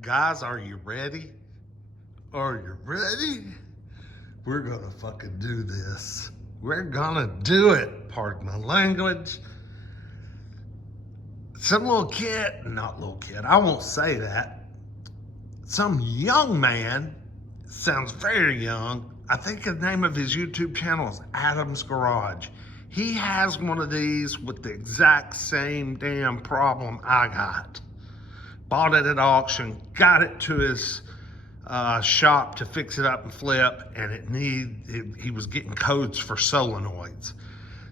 Guys, are you ready? Are you ready? We're gonna fucking do this. We're gonna do it. Pardon my language. Some little kid, not little kid, I won't say that. Some young man, sounds very young. I think the name of his YouTube channel is Adam's Garage. He has one of these with the exact same damn problem I got. Bought it at auction, got it to his shop to fix it up and flip, and he was getting codes for solenoids.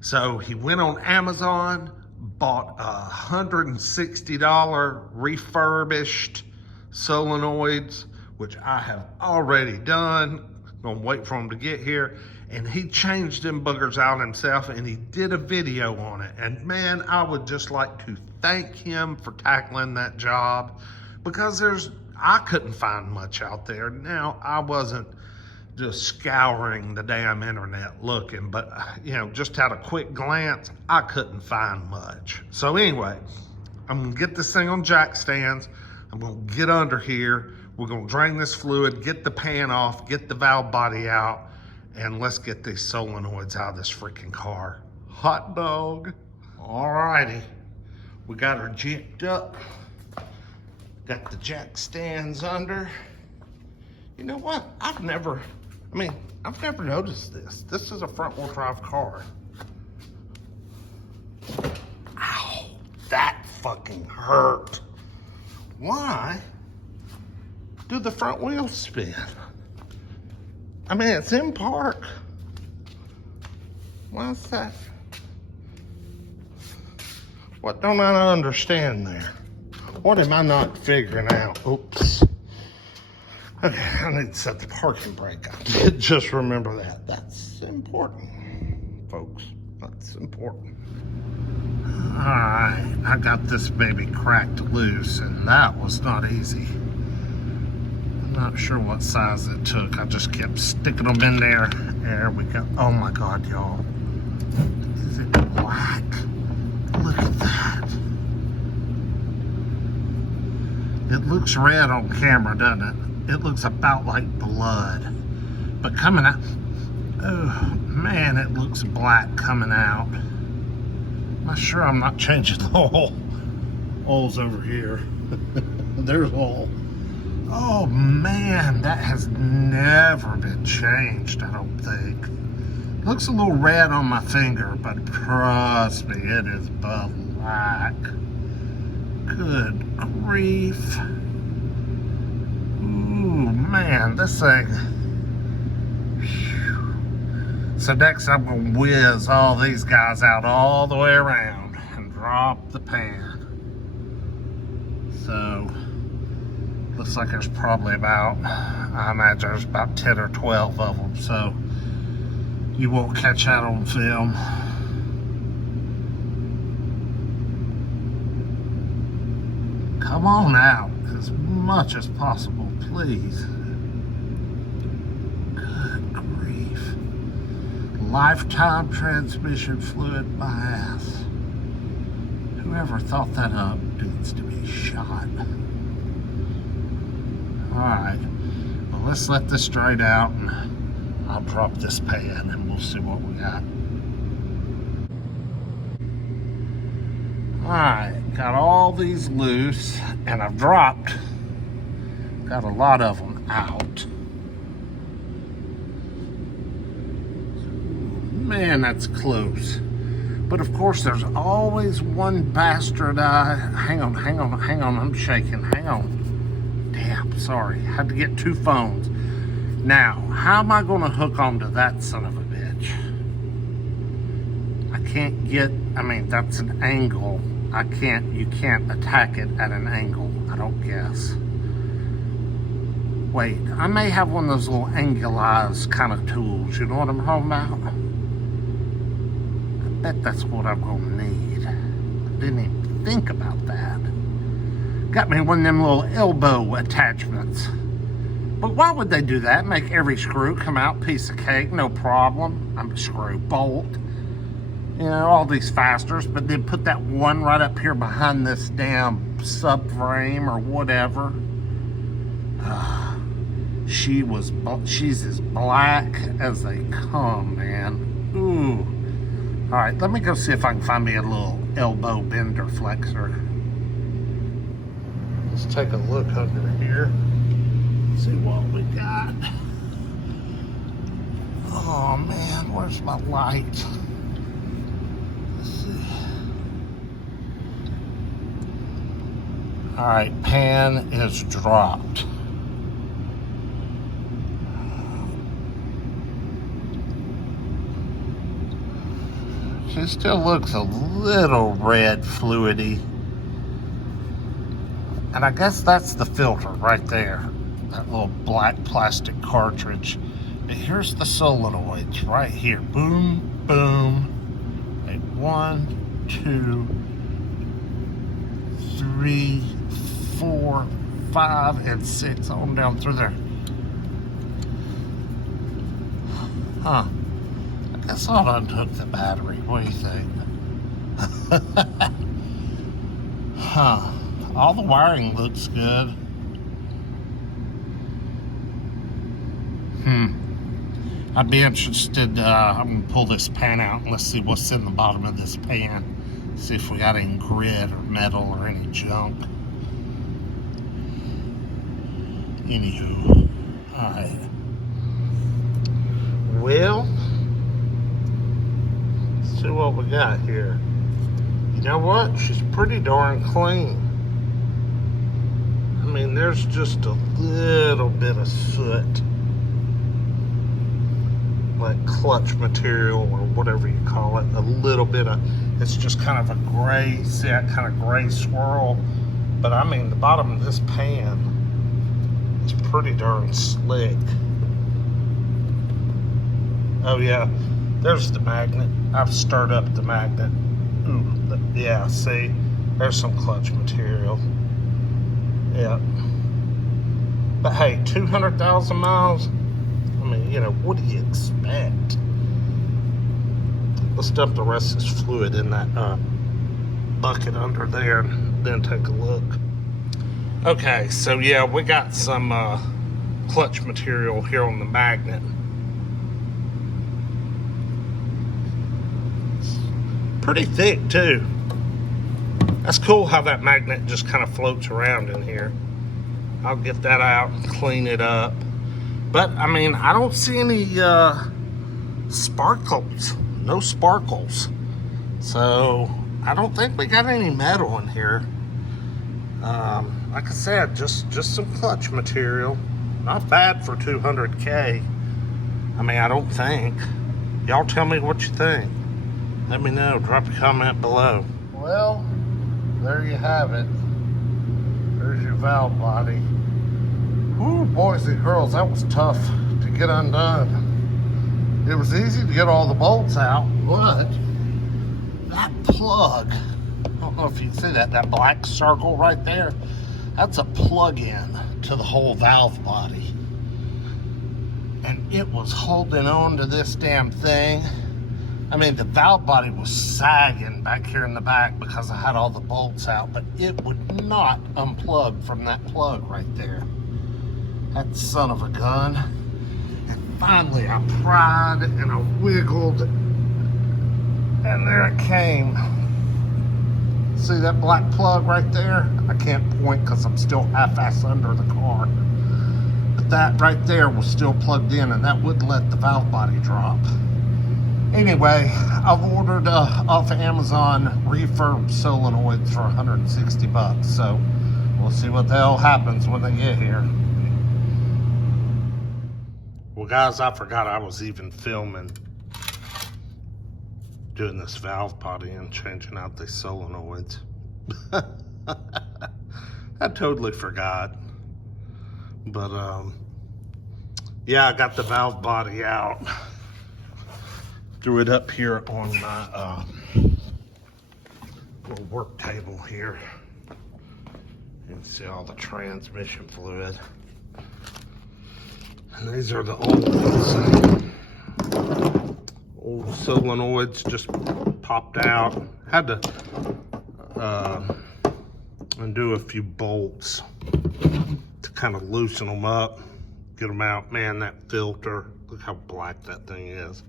So he went on Amazon, bought $160 refurbished solenoids, which I have already done. Gonna wait for him to get here. And he changed them boogers out himself, and he did a video on it. And man, I would just like to thank him for tackling that job, because I couldn't find much out there. Now, I wasn't just scouring the damn internet looking, but just at a quick glance, I couldn't find much. So anyway, I'm gonna get this thing on jack stands. I'm gonna get under here. We're gonna drain this fluid, get the pan off, get the valve body out, and let's get these solenoids out of this freaking car. Hot dog. Alrighty, we got her jacked up. Got the jack stands under. You know what? I've never noticed this. This is a front wheel drive car. Ow, that fucking hurt. Why do the front wheels spin? I mean, it's in park. Why is that? What don't I understand there? What am I not figuring out? Oops. Okay, I need to set the parking brake. I did just remember that. That's important, folks. That's important. All right, I got this baby cracked loose, and that was not easy. Not sure what size it took. I just kept sticking them in there. There we go. Oh my God, y'all. Is it black? Look at that. It looks red on camera, doesn't it? It looks about like blood. But coming out, oh man, it looks black coming out. I'm sure I'm not changing the oil. Oil's over here. There's oil. Oh man, that has never been changed, I don't think. Looks a little red on my finger, but trust me, it is black. Good grief. Ooh, man, this thing. Whew. So next I'm gonna whiz all these guys out all the way around and drop the pan. So, looks like there's probably about, I imagine there's about 10 or 12 of them, so you won't catch that on film. Come on out as much as possible, please. Good grief. Lifetime transmission fluid bias. Whoever thought that up needs to be shot. Alright, well, let's let this drain out, and I'll drop this pan and we'll see what we got. Alright, got all these loose, and I've got a lot of them out. Man, that's close. But of course, there's always one bastard hang on, I'm shaking, hang on. Damn, sorry, had to get two phones. Now, how am I gonna hook onto that son of a bitch? I can't get, that's an angle. You can't attack it at an angle, I don't guess. Wait, I may have one of those little angulized kind of tools, you know what I'm talking about? I bet that's what I'm gonna need. I didn't even think about that. Got me one of them little elbow attachments. But why would they do that? Make every screw come out piece of cake, no problem. I'm a screw bolt. you know, all these fasters, but then put that one right up here behind this damn subframe or whatever. She's as black as they come, man. Ooh. All right, let me go see if I can find me a little elbow bender flexor. Let's take a look under here. See what we got. Oh man, where's my light? Let's see. All right, pan is dropped. She still looks a little red fluidy. And I guess that's the filter right there. That little black plastic cartridge. But here's the solenoids right here. Boom, boom. Like 1, 2, 3, 4, 5, and 6 on down through there. Huh. I guess I'll unhook the battery. What do you think? Huh. All the wiring looks good. I'd be interested, I'm gonna pull this pan out and let's see what's in the bottom of this pan. See if we got any grit or metal or any junk. Anywho, alright. Well, let's see what we got here. You know what? She's pretty darn clean. I mean, there's just a little bit of soot. Like clutch material or whatever you call it. A little bit of, it's just kind of a gray, see that kind of gray swirl. But I mean, the bottom of this pan is pretty darn slick. Oh yeah, there's the magnet. I've stirred up the magnet. Ooh, yeah, see, there's some clutch material. Yeah. But hey, 200,000 miles? I mean, you know, what do you expect? Let's dump the rest of this fluid in that bucket under there and then take a look. Okay, so yeah, we got some clutch material here on the magnet. Pretty thick too. That's cool how that magnet just kind of floats around in here. I'll get that out and clean it up. But I mean, I don't see any sparkles. No sparkles. So I don't think we got any metal in here. Like I said, just some clutch material. Not bad for 200K. I mean, I don't think. Y'all tell me what you think. Let me know. Drop a comment below. Well, there you have it. There's your valve body. Ooh, boys and girls, that was tough to get undone. It was easy to get all the bolts out, but that plug, I don't know if you can see that black circle right there, that's a plug-in to the whole valve body. And it was holding on to this damn thing. I mean, the valve body was sagging back here in the back because I had all the bolts out, but it would not unplug from that plug right there. That son of a gun. And finally I pried and I wiggled, and there it came. See that black plug right there? I can't point because I'm still half-ass under the car. But that right there was still plugged in, and that wouldn't let the valve body drop. Anyway, I've ordered off of Amazon refurb solenoids for 160 bucks. So we'll see what the hell happens when they get here. Well guys, I forgot I was even filming doing this valve body and changing out the solenoids. I totally forgot. But yeah, I got the valve body out. Threw it up here on my little work table here. You can see all the transmission fluid. And these are the old ones. old solenoids just popped out. Had to undo a few bolts to kind of loosen them up, get them out. Man, that filter, look how black that thing is.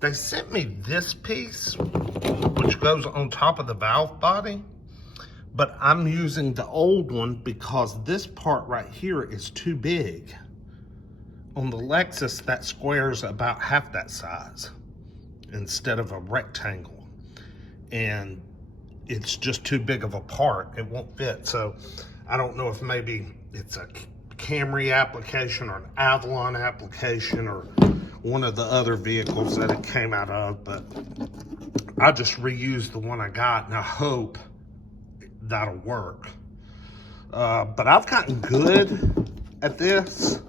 They sent me this piece, which goes on top of the valve body, but I'm using the old one because this part right here is too big. On the Lexus, that square's about half that size instead of a rectangle. And it's just too big of a part. It won't fit. So I don't know if maybe it's a Camry application or an Avalon application or one of the other vehicles that it came out of, but I just reused the one I got and I hope that'll work. But I've gotten good at this.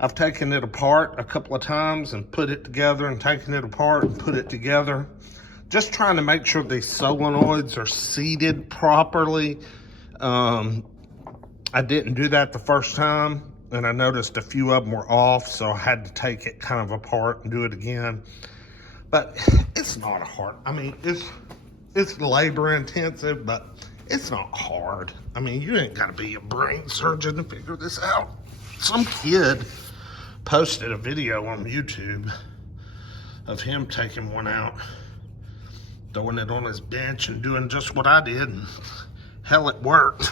I've taken it apart a couple of times and put it together and taken it apart and put it together. Just trying to make sure these solenoids are seated properly. I didn't do that the first time, and I noticed a few of them were off, so I had to take it kind of apart and do it again. But it's not hard. I mean, it's labor intensive, but it's not hard. I mean, you ain't gotta be a brain surgeon to figure this out. Some kid posted a video on YouTube of him taking one out, throwing it on his bench and doing just what I did, and hell, it worked.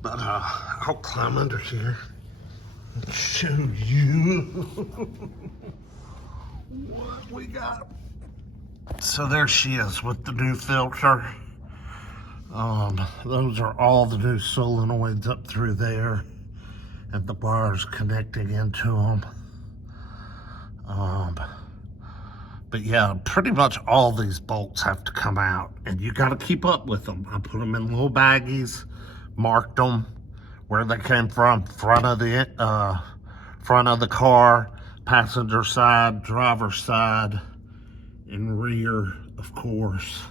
But I'll climb under here and show you what we got. So there she is with the new filter. Those are all the new solenoids up through there, and the bars connecting into them. But yeah, pretty much all these bolts have to come out, and you got to keep up with them. I put them in little baggies, marked them where they came from, front of the car, passenger side, driver's side, and rear, of course.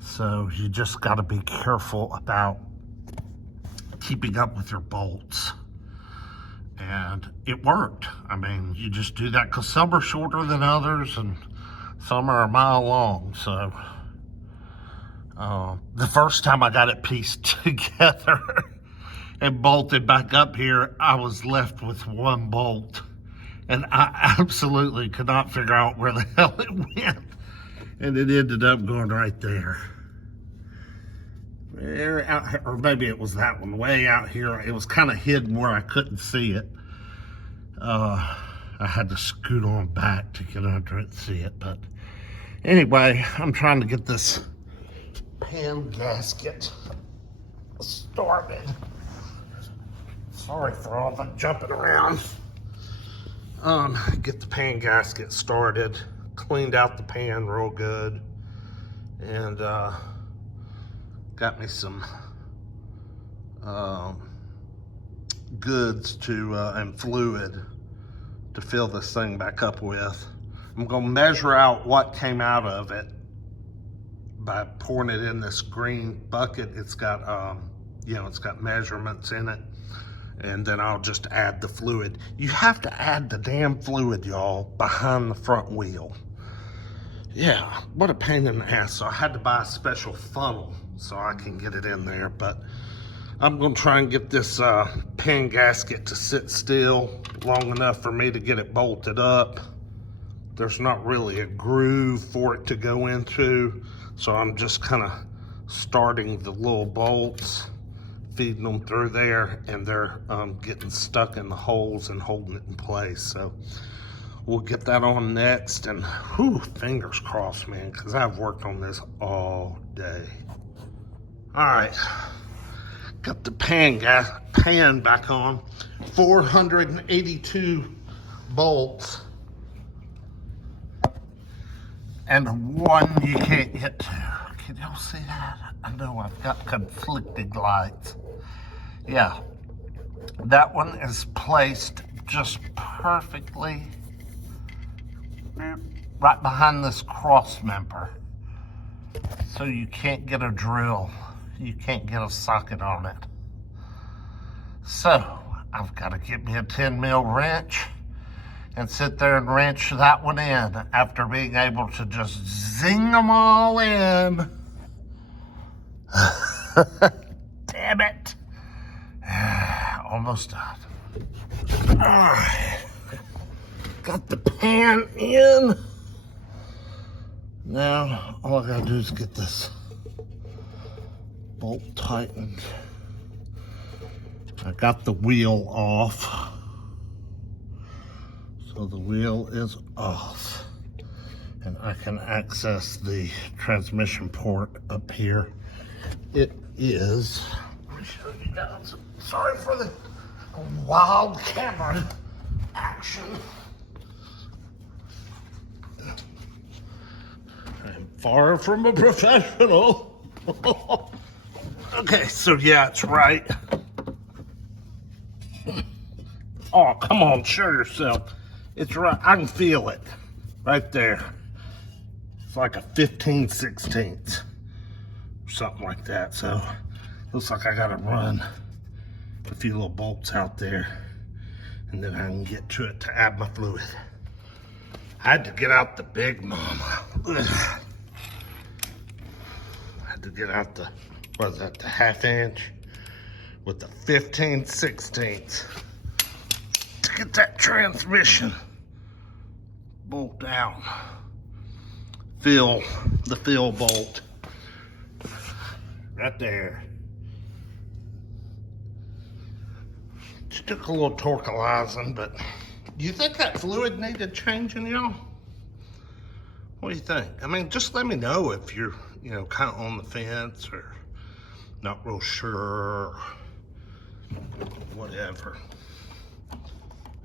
So you just got to be careful about keeping up with your bolts. And it worked. I mean, you just do that because some are shorter than others and some are a mile long. So the first time I got it pieced together and bolted back up here, I was left with one bolt, and I absolutely could not figure out where the hell it went, and it ended up going right there. Out here, or maybe it was that one way out here. It was kind of hidden where I couldn't see it. I had to scoot on back to get under it and see it. But anyway, I'm trying to get this pan gasket started. Sorry for all the jumping around. Get the pan gasket started, cleaned out the pan real good, and got me some goods to and fluid to fill this thing back up with. I'm gonna measure out what came out of it by pouring it in this green bucket. It's got it's got measurements in it, and then I'll just add the fluid. You have to add the damn fluid, y'all, behind the front wheel. Yeah, what a pain in the ass. So I had to buy a special funnel so I can get it in there, but I'm gonna try and get this pan gasket to sit still long enough for me to get it bolted up. There's not really a groove for it to go into, so I'm just kind of starting the little bolts, feeding them through there, and they're getting stuck in the holes and holding it in place. So we'll get that on next, and whew, fingers crossed, man, because I've worked on this all day. All right, got the pan back on. 482 bolts, and one you can't get to. Can y'all see that? I know I've got conflicting lights. Yeah, that one is placed just perfectly right behind this cross member. So you can't get a drill. You can't get a socket on it. So I've got to get me a 10 mil wrench and sit there and wrench that one in after being able to just zing them all in. Damn it. Almost done. All right. Got the pan in. Now, all I gotta do is get this bolt tightened. I got the wheel off. So the wheel is off. And I can access the transmission port up here. It is, let me show you guys. Sorry for the wild camera action. I'm far from a professional. Okay, so yeah, it's right. Oh, come on, show yourself. It's right, I can feel it right there. It's like a 15/16, something like that. So looks like I gotta run a few little bolts out there and then I can get to it to add my fluid. I had to get out the big mama. I had to get out the, what is that, the 1/2 inch with the 15/16 to get that transmission bolt down. The fill bolt right there. Just took a little torquilizing, but do you think that fluid needed changing, y'all? What do you think? I mean, just let me know if you're, you know, kind of on the fence or not real sure, whatever.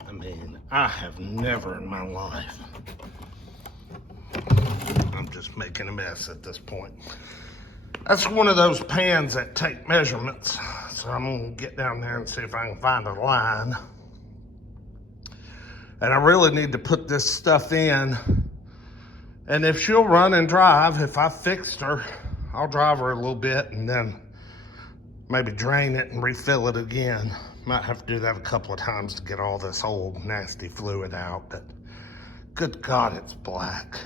I mean, I have never in my life. I'm just making a mess at this point. That's one of those pans that take measurements. So I'm gonna get down there and see if I can find a line. And I really need to put this stuff in. And if she'll run and drive, if I fixed her, I'll drive her a little bit and then maybe drain it and refill it again. Might have to do that a couple of times to get all this old nasty fluid out, but good God, it's black.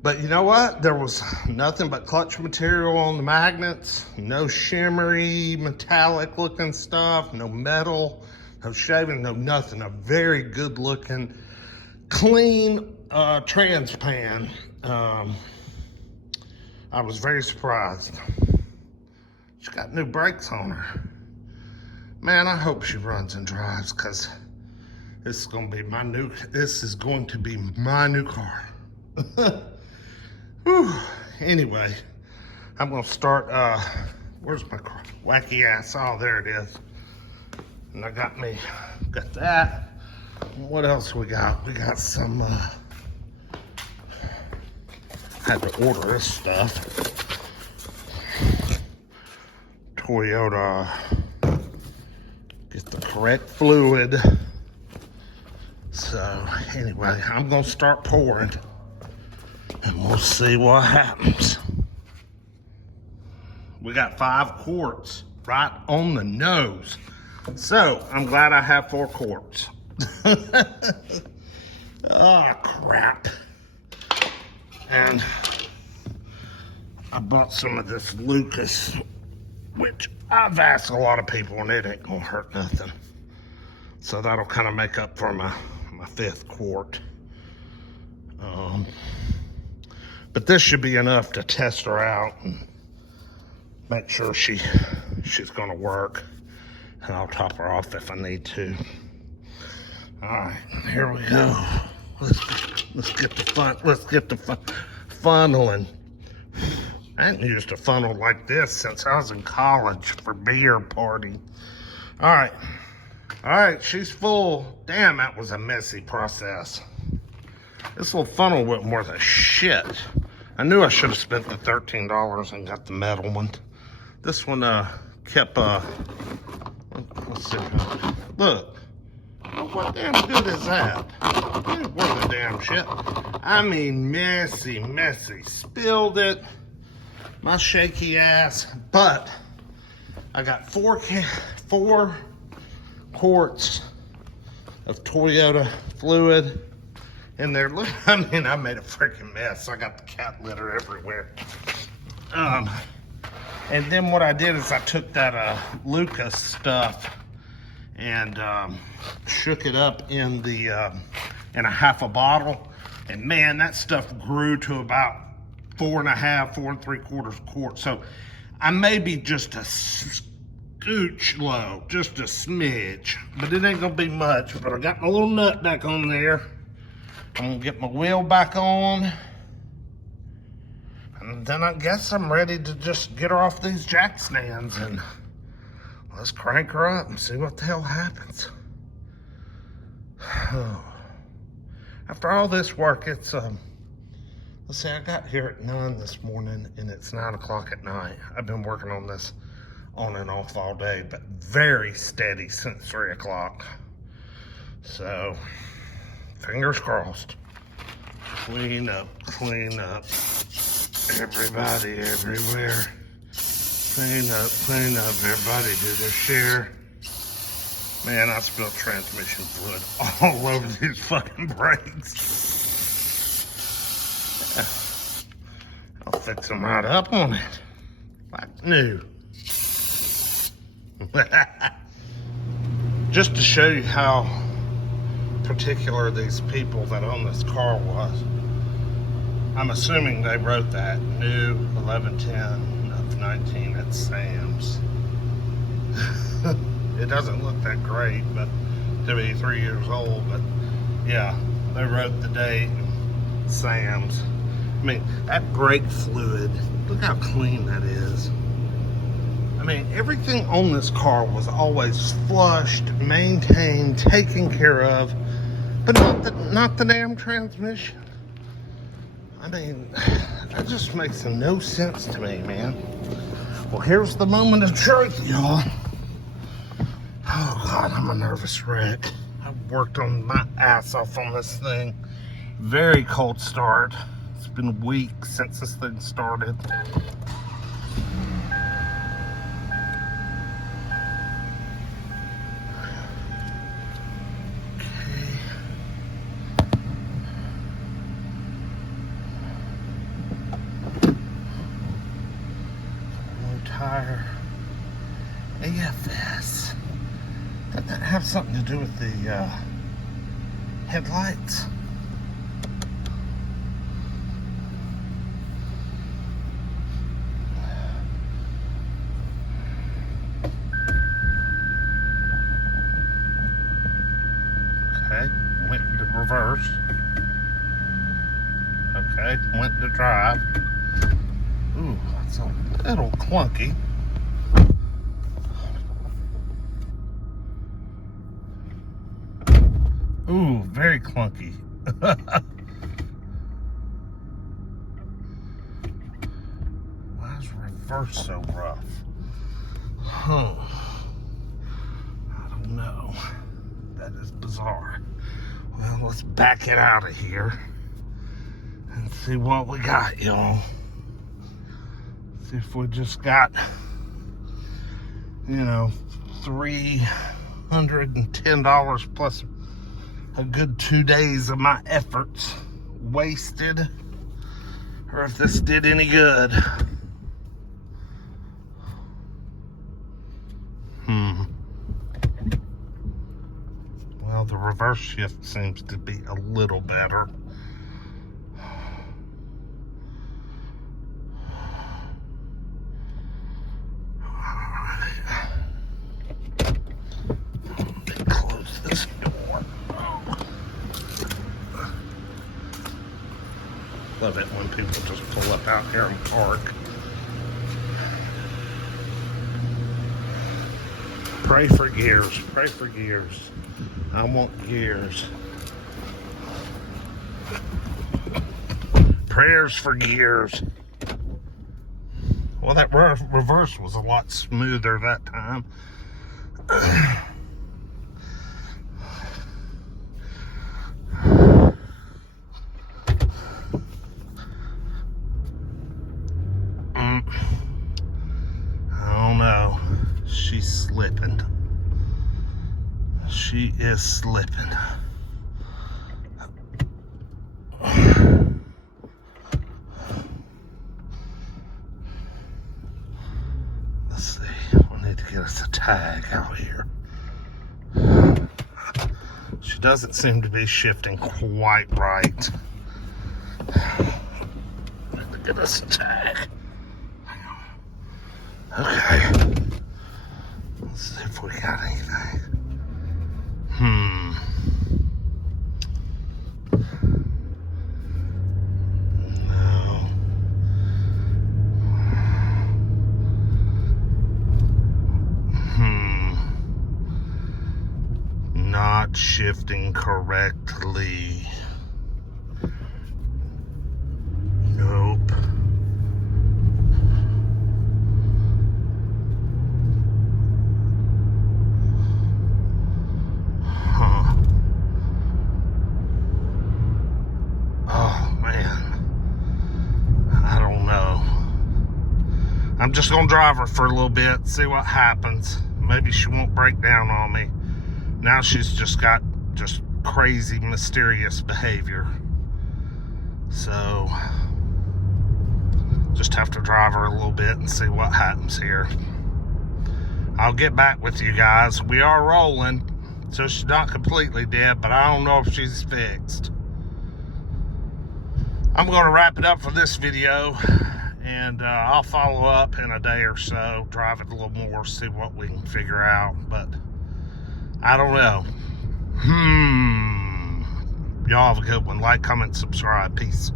But you know what? There was nothing but clutch material on the magnets, no shimmery, metallic looking stuff, no metal, no shaving, no nothing. A very good looking, clean trans pan. I was very surprised. She's got new brakes on her. Man, I hope she runs and drives because this is going to be my new car. Whew. Anyway, I'm going to start, where's my wacky ass? Oh, there it is. And I got that. What else we got? We got some, had to order this stuff. Toyota, get the correct fluid. So anyway, I'm gonna start pouring and we'll see what happens. We got 5 quarts right on the nose. So I'm glad I have 4 quarts. Oh crap. And I bought some of this Lucas, which I've asked a lot of people and it ain't gonna hurt nothing. So that'll kind of make up for my 5th quart. But this should be enough to test her out and make sure she's gonna work. And I'll top her off if I need to. All right, here we go. Let's get the funneling. I hadn't used a funnel like this since I was in college for beer party. All right, she's full. Damn, that was a messy process. This little funnel wasn't worth a shit. I knew I should have spent the $13 and got the metal one. This one kept, let's see, look. What damn good is that? It ain't worth a damn shit. I mean, messy. Spilled it. My shaky ass. But I got 4 quarts of Toyota fluid in there. Look, I mean, I made a freaking mess. I got the cat litter everywhere. And then what I did is I took that Lucas stuff and shook it up in the in a half a bottle, and man, that stuff grew to about 4.5, 4 3/4 quarts. So I may be just a scooch low, just a smidge, but it ain't gonna be much. But I got my little nut back on there. I'm gonna get my wheel back on, and then I guess I'm ready to just get her off these jack stands and let's crank her up and see what the hell happens. After all this work, it's let's see, I got here at 9 this morning and it's 9 o'clock at night. I've been working on this on and off all day, but very steady since 3 o'clock. So, fingers crossed. Clean up, everybody, everywhere. Clean up, everybody do their share. Man, I spilled transmission fluid all over these fucking brakes. I'll fix them right up on it, like new. Just to show you how particular these people that own this car was. I'm assuming they wrote that new 1110 of 19 at Sam's. It doesn't look that great, but to be 3 years old, but yeah, they wrote the date and Sam's. I mean, that brake fluid, look how clean that is. I mean, everything on this car was always flushed, maintained, taken care of, but not the damn transmission. I mean, that just makes no sense to me, man. Well, here's the moment of truth, y'all. Oh, God, I'm a nervous wreck. I've worked on my ass off on this thing. Very cold start. It's been weeks since this thing started. Tire AFS. Doesn't that have something to do with the headlights? Okay, went to reverse. Okay, went to drive. Ooh, that's a little clunky. Ooh, very clunky. Why is reverse so rough? Huh. I don't know. That is bizarre. Well, let's back it out of here and see what we got, y'all. See if we just got, you know, $310 plus a good 2 days of my efforts wasted, or if this did any good. Well, the reverse shift seems to be a little better. Love it when people just pull up out here and park. Pray for gears. Pray for gears. I want gears. Prayers for gears. Well, that reverse was a lot smoother that time. I don't know. She's slipping. She is slipping. Let's see. We need to get us a tag out here. She doesn't seem to be shifting quite right. Need to get us a tag. Okay. Let's see if we got anything. No. Not shifting correctly. Nope. I'm just gonna drive her for a little bit, see what happens. Maybe she won't break down on me. Now she's just got crazy, mysterious behavior. So, just have to drive her a little bit and see what happens here. I'll get back with you guys. We are rolling, so she's not completely dead, but I don't know if she's fixed. I'm gonna wrap it up for this video. And I'll follow up in a day or so, drive it a little more, see what we can figure out. But I don't know. Y'all have a good one. Like, comment, subscribe. Peace.